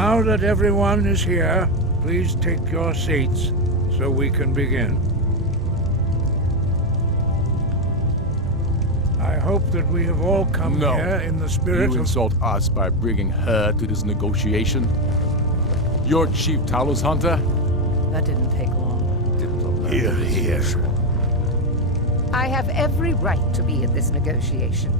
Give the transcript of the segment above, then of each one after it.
Now that everyone is here, please take your seats so we can begin. I hope that we have all come here in the spirit of... You insult us by bringing her to this negotiation? You're Chief Talos Hunter? That didn't take long. Here, here. I have every right to be in this negotiation.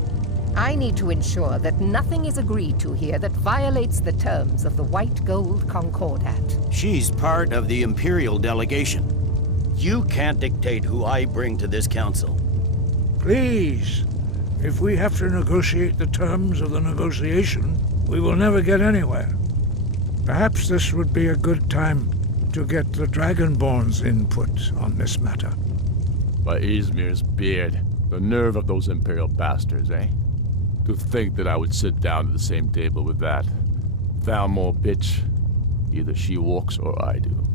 I need to ensure that nothing is agreed to here that violates the terms of the White Gold Concordat. She's part of the Imperial delegation. You can't dictate who I bring to this council. Please, if we have to negotiate the terms of the negotiation, we will never get anywhere. Perhaps this would be a good time to get the Dragonborn's input on this matter. By Izmir's beard, the nerve of those Imperial bastards, eh? To think that I would sit down at the same table with that Thalmor bitch. Either she walks or I do.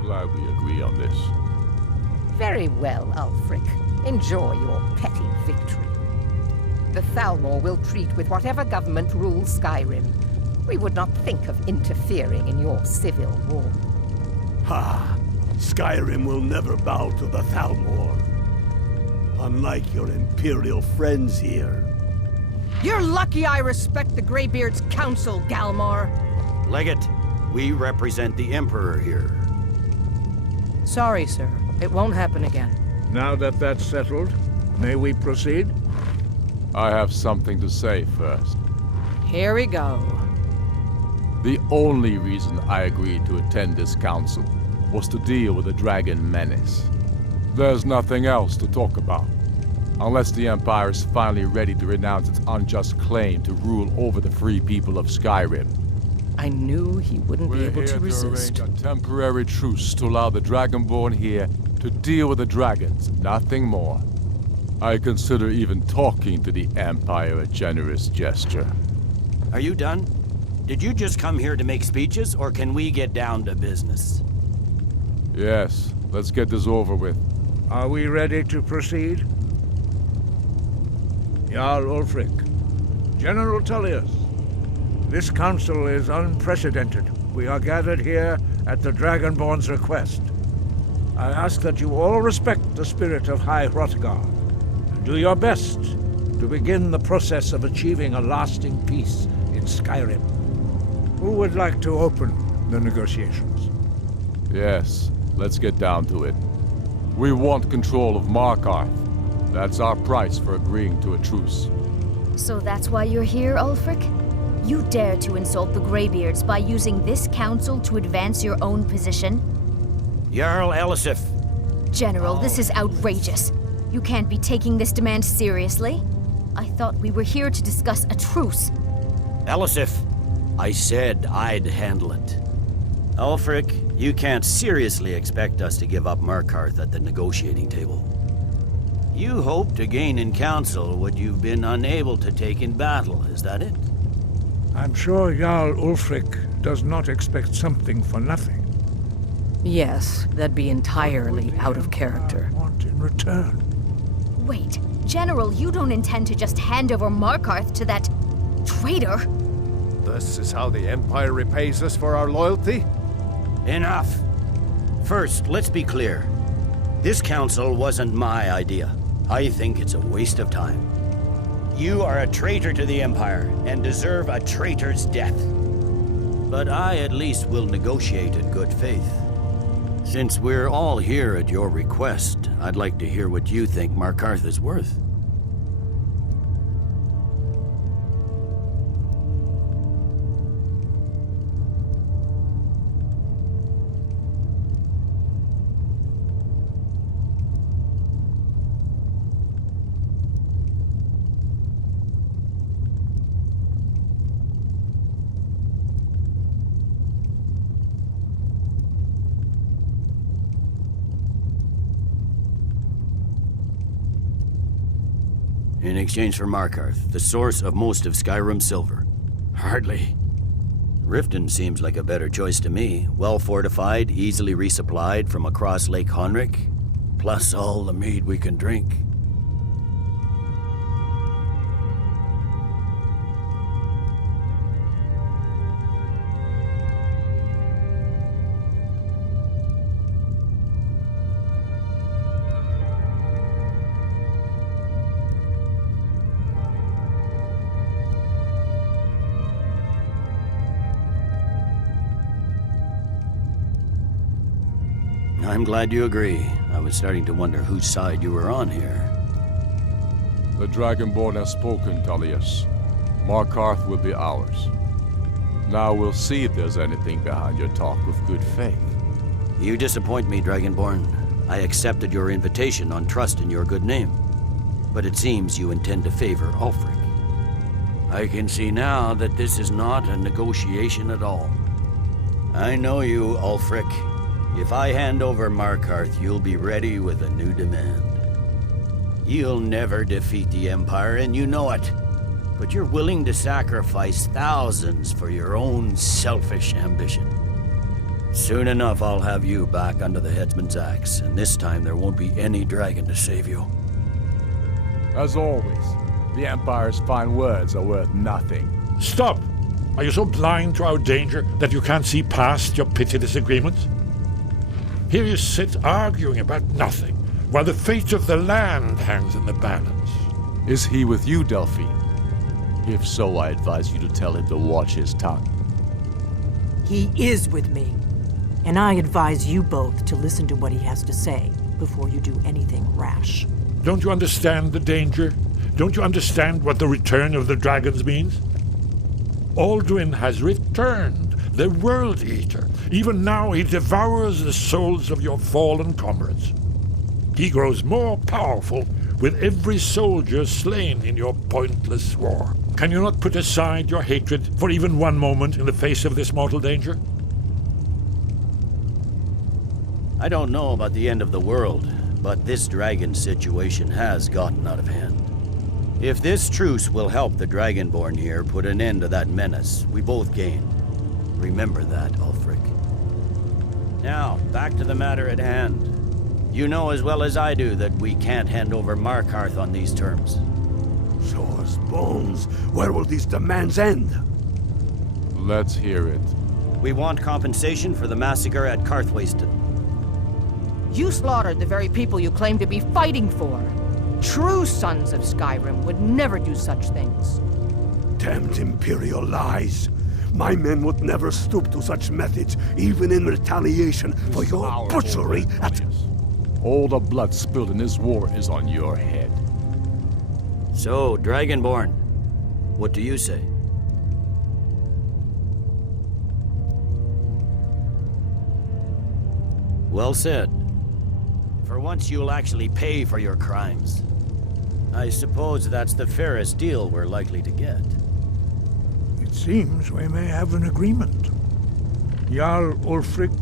Glad we agree on this. Very well, Ulfric. Enjoy your petty victory. The Thalmor will treat with whatever government rules Skyrim. We would not think of interfering in your civil war. Ha! Skyrim will never bow to the Thalmor. Unlike your Imperial friends here. You're lucky I respect the Greybeard's counsel, Galmar. Legate, we represent the Emperor here. Sorry, sir. It won't happen again. Now that that's settled, may we proceed? I have something to say first. Here we go. The only reason I agreed to attend this council was to deal with the dragon menace. There's nothing else to talk about. Unless the Empire is finally ready to renounce its unjust claim to rule over the free people of Skyrim. I knew he wouldn't be able to resist. We're here to arrange a temporary truce to allow the Dragonborn here to deal with the dragons, nothing more. I consider even talking to the Empire a generous gesture. Are you done? Did you just come here to make speeches, or can we get down to business? Yes, let's get this over with. Are we ready to proceed? Jarl Ulfric, General Tullius, this council is unprecedented. We are gathered here at the Dragonborn's request. I ask that you all respect the spirit of High Hrothgar, and do your best to begin the process of achieving a lasting peace in Skyrim. Who would like to open the negotiations? Yes, let's get down to it. We want control of Markarth. That's our price for agreeing to a truce. So that's why you're here, Ulfric? You dare to insult the Greybeards by using this council to advance your own position? Jarl Elisif. General, this is outrageous. You can't be taking this demand seriously. I thought we were here to discuss a truce. Elisif, I said I'd handle it. Ulfric, you can't seriously expect us to give up Markarth at the negotiating table. You hope to gain in council what you've been unable to take in battle, is that it? I'm sure Jarl Ulfric does not expect something for nothing. Yes, that'd be entirely out of character. Want in return? Wait, General, you don't intend to just hand over Markarth to that traitor? This is how the Empire repays us for our loyalty? Enough! First, let's be clear. This council wasn't my idea. I think it's a waste of time. You are a traitor to the Empire, and deserve a traitor's death. but I at least will negotiate in good faith. Since we're all here at your request, I'd like to hear what you think Markarth is worth. In exchange for Markarth, the source of most of Skyrim's silver. Hardly. Riften seems like a better choice to me. Well fortified, easily resupplied from across Lake Honrick, plus all the mead we can drink. I'm glad you agree. I was starting to wonder whose side you were on here. The Dragonborn has spoken, Tullius. Markarth will be ours. Now we'll see if there's anything behind your talk with good faith. You disappoint me, Dragonborn. I accepted your invitation on trust in your good name. But it seems you intend to favor Ulfric. I can see now that this is not a negotiation at all. I know you, Ulfric. If I hand over Markarth, you'll be ready with a new demand. You'll never defeat the Empire, and you know it. But you're willing to sacrifice thousands for your own selfish ambition. Soon enough, I'll have you back under the headsman's axe, and this time there won't be any dragon to save you. As always, the Empire's fine words are worth nothing. Stop! Are you so blind to our danger that you can't see past your petty disagreements? Here you sit arguing about nothing, while the fate of the land hangs in the balance. Is he with you, Delphine? If so, I advise you to tell him to watch his tongue. He is with me, and I advise you both to listen to what he has to say before you do anything rash. Don't you understand the danger? Don't you understand what the return of the dragons means? Alduin has returned, the World Eater. Even now he devours the souls of your fallen comrades. He grows more powerful with every soldier slain in your pointless war. Can you not put aside your hatred for even one moment in the face of this mortal danger? I don't know about the end of the world, but this dragon situation has gotten out of hand. If this truce will help the Dragonborn here put an end to that menace, we both gain. Remember that, Ulfric. Now, back to the matter at hand. You know as well as I do that we can't hand over Markarth on these terms. Sore's bones. Where will these demands end? Let's hear it. We want compensation for the massacre at Karthwasten. You slaughtered the very people you claim to be fighting for. True sons of Skyrim would never do such things. Damned Imperial lies. My men would never stoop to such methods, even in retaliation for your butchery at... All the blood spilled in this war is on your head. So, Dragonborn, what do you say? Well said. For once you'll actually pay for your crimes. I suppose that's the fairest deal we're likely to get. It seems we may have an agreement. Jarl Ulfric,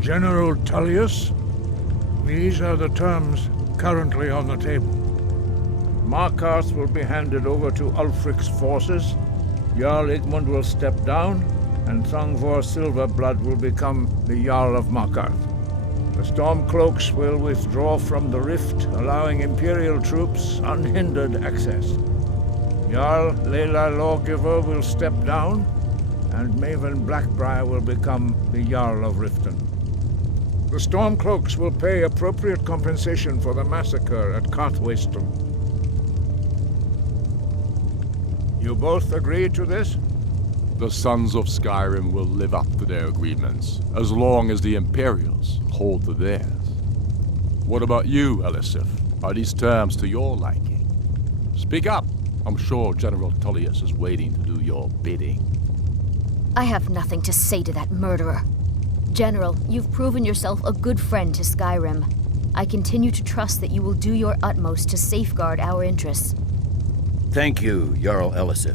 General Tullius, these are the terms currently on the table. Markarth will be handed over to Ulfric's forces, Jarl Igmund will step down, and Thongvor Silverblood will become the Jarl of Markarth. The Stormcloaks will withdraw from the rift, allowing Imperial troops unhindered access. Jarl Leila Lawgiver will step down, and Maven Blackbriar will become the Jarl of Riften. The Stormcloaks will pay appropriate compensation for the massacre at Karthwasten. You both agree to this? The Sons of Skyrim will live up to their agreements, as long as the Imperials hold to theirs. What about you, Elisif? Are these terms to your liking? Speak up! I'm sure General Tullius is waiting to do your bidding. I have nothing to say to that murderer. General, you've proven yourself a good friend to Skyrim. I continue to trust that you will do your utmost to safeguard our interests. Thank you, Jarl Elisif.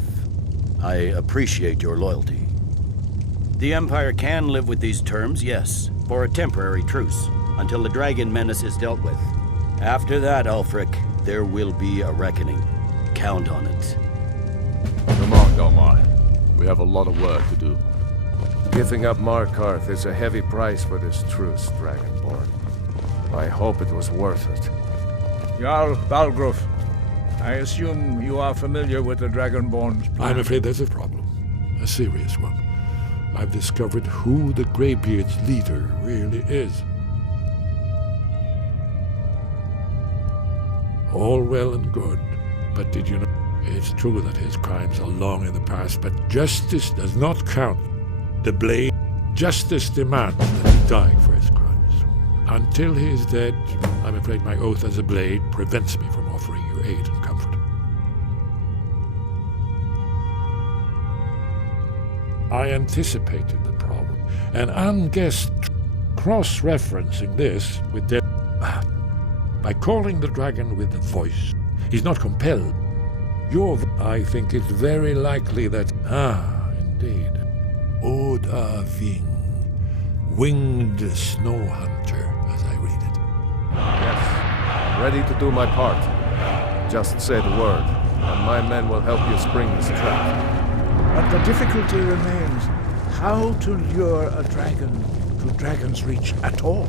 I appreciate your loyalty. The Empire can live with these terms, yes, for a temporary truce, until the dragon menace is dealt with. After that, Ulfric, there will be a reckoning. Count on it. Come on, Delmar. We have a lot of work to do. Giving up Markarth is a heavy price for this truce, Dragonborn. I hope it was worth it. Jarl Balgruf, I assume you are familiar with the Dragonborn's plan. I'm afraid there's a problem. A serious one. I've discovered who the Greybeard's leader really is. All well and good, but did you know? It's true that his crimes are long in the past, but justice does not count. The blade, justice demands that he die for his crimes. Until he is dead, I'm afraid my oath as a blade prevents me from offering you aid and comfort. I anticipated the problem, and unguessed cross-referencing this with their... by calling the dragon with the voice. He's not compelled. I think it's very likely that... indeed. Oda Ving, winged snow hunter, as I read it. Yes, ready to do my part. Just say the word, and my men will help you spring this trap. But the difficulty remains how to lure a dragon to Dragon's Reach at all.